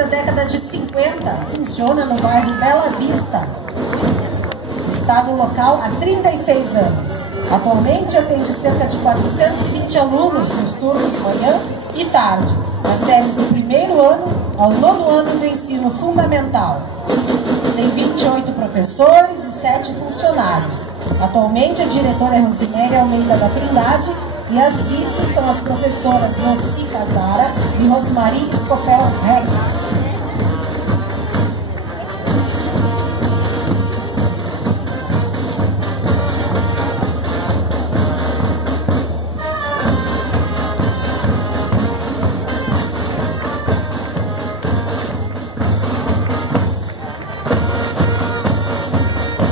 desde a década de 50, funciona no bairro Bela Vista. Está no local há 36 anos. Atualmente atende cerca de 420 alunos nos turnos manhã e tarde, nas séries do primeiro ano ao nono ano do ensino fundamental. Tem 28 professores e 7 funcionários. Atualmente a diretora é Rosiméria Almeida da Trindade e as vices são as professoras Noci Casara e Rosmarie Scopel Reg.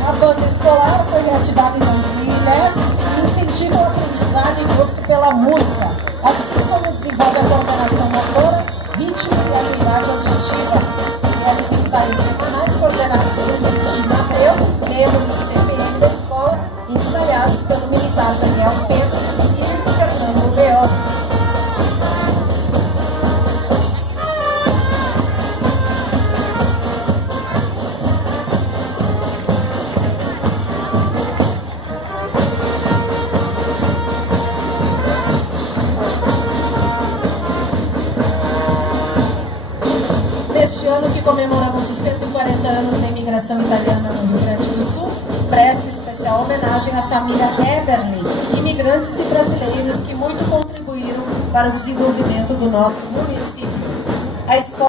A banda escolar foi reativada em 2010 e incentiva o aprendizado e gosto pela música, assim como desenvolve a coordenação motora, ritmo e habilidade auditiva. Realiza ensaios semanais coordenados pelo Cristina Abreu, membro do CPM da escola, ensaiados pelo militar Daniel Pedro e Fernando Leão. Neste ano que comemoramos os 140 anos da imigração italiana no Rio Grande do Sul, presta especial homenagem à família Eberle, imigrantes e brasileiros que muito contribuíram para o desenvolvimento do nosso município. A escola